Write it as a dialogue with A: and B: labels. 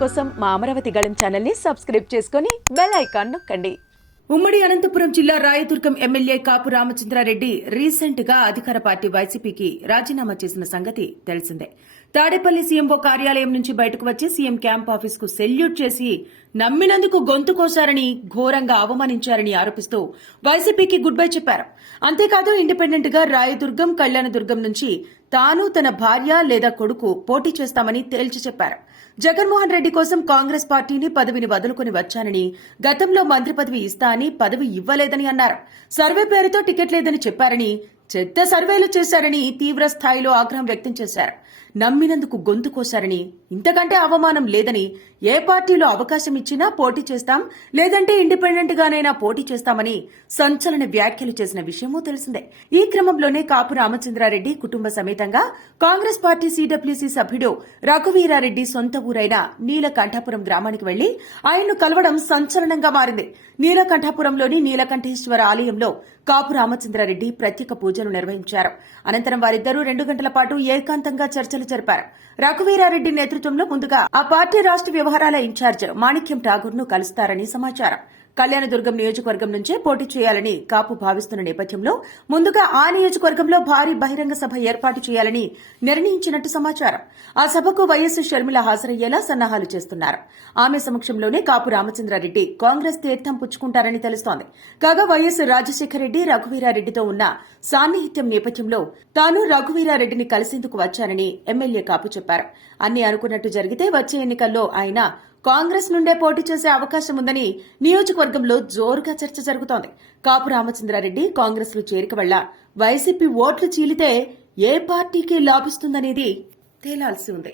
A: కోసం మా అమరావతి గళం ఛానల్ని సబ్స్క్రైబ్ చేసుకొని బెల్ ఐకాన్ నొక్కండి.
B: ఉమ్మడి అనంతపురం జిల్లా రాయదుర్గం ఎమ్మెల్యే కాపు రామచంద్రారెడ్డి రీసెంట్గా అధికార పార్టీ వైసీపీకి రాజీనామా చేసిన సంగతి తెలిసిందే. తాడేపల్లి సీఎంఓ కార్యాలయం నుంచి బయటకు వచ్చి సీఎం క్యాంప్ ఆఫీస్కు సెల్యూట్ చేసి నమ్మినందుకు గొంతు కోశారని ఘోరంగా అవమానించారని ఆరోపిస్తూ వైసీపీకి గుడ్ బై చెప్పారు. అంతేకాదు ఇండిపెండెంట్గా రాయదుర్గం కళ్యాణదుర్గం నుంచి తాను తన భార్య లేదా కొడుకు పోటీ చేస్తామని తేల్చి చెప్పారు. జగన్మోహన్ రెడ్డి కోసం కాంగ్రెస్ పార్టీని పదవిని వదులుకుని వచ్చానని గతంలో మంత్రి పదవి ఇస్తా అని పదవి ఇవ్వలేదని అన్నారు. సర్వే పేరుతో టికెట్ లేదని చెప్పారని చెత్త సర్వేలు చేశారని తీవ్ర స్థాయిలో ఆగ్రహం వ్యక్తం చేశారు. నమ్మినందుకు గొంతు కోశారని ఇంతకంటే అవమానం లేదని ఏ పార్టీలో అవకాశం ఇచ్చినా పోటీ చేస్తాం లేదంటే ఇండిపెండెంట్ గానైనా పోటీ చేస్తామని సంచలన వ్యాఖ్యలు చేసిన విషయమూ తెలిసిందే. ఈ క్రమంలోనే కాపు రామచంద్రారెడ్డి కుటుంబ సమేతంగా కాంగ్రెస్ పార్టీ సీడబ్ల్యూసీ సభ్యుడు రఘువీరారెడ్డి సొంత ఊరైన నీలకంఠాపురం గ్రామానికి వెళ్ళి ఆయన్ను కలవడం సంచలనంగా మారింది. నీలకంఠాపురంలోని నీలకంఠేశ్వర ఆలయంలో కాపు రామచంద్రారెడ్డి ప్రత్యేక పూజలు నిర్వహించారు. అనంతరం వారిద్దరూ రెండు గంటల పాటు ఏకాంతంగా చర్చ చర్చలు జరిపారు. రఘువీరారెడ్డి నేతృత్వంలో ముందుగా ఆ పార్టీ రాష్ట్ర వ్యవహారాల ఇన్ఛార్జ్ మాణిక్యం ఠాగూర్ను కలుస్తారని సమాచారం. కళ్యాణదుర్గం నియోజకవర్గం నుంచే పోటీ చేయాలని కాపు భావిస్తున్న నేపథ్యంలో ముందుగా ఆ నియోజకవర్గంలో భారీ బహిరంగ సభ ఏర్పాటు చేయాలని నిర్ణయించినట్టు సమాచారం. ఆ సభకు వైఎస్ షర్మిల హాజరయ్యేలా సన్నాహాలు చేస్తున్నారు. ఆమె సమక్షంలోనే కాపు రామచంద్రారెడ్డి కాంగ్రెస్ తీర్థం పుచ్చుకుంటారని తెలుస్తోంది. కాగా వైఎస్ రాజశేఖరరెడ్డి రఘువీరారెడ్డితో ఉన్న సాన్నిహిత్యం నేపథ్యంలో తాను రఘువీరారెడ్డిని కలిసేందుకు వచ్చానని ఎమ్మెల్యే కాపు చెప్పారు. అన్ని అనుకున్నట్టు జరిగితే వచ్చే ఎన్నికల్లో ఆయన కాంగ్రెస్ నుండే పోటీ చేసే అవకాశం ఉందని నియోజకవర్గంలో జోరుగా చర్చ జరుగుతోంది. కాపు రామచంద్రారెడ్డి కాంగ్రెస్లో చేరిక వల్ల వైసీపీ ఓట్లు చీలితే ఏ పార్టీకి లాభిస్తుందనేది తేలాల్సి ఉంది.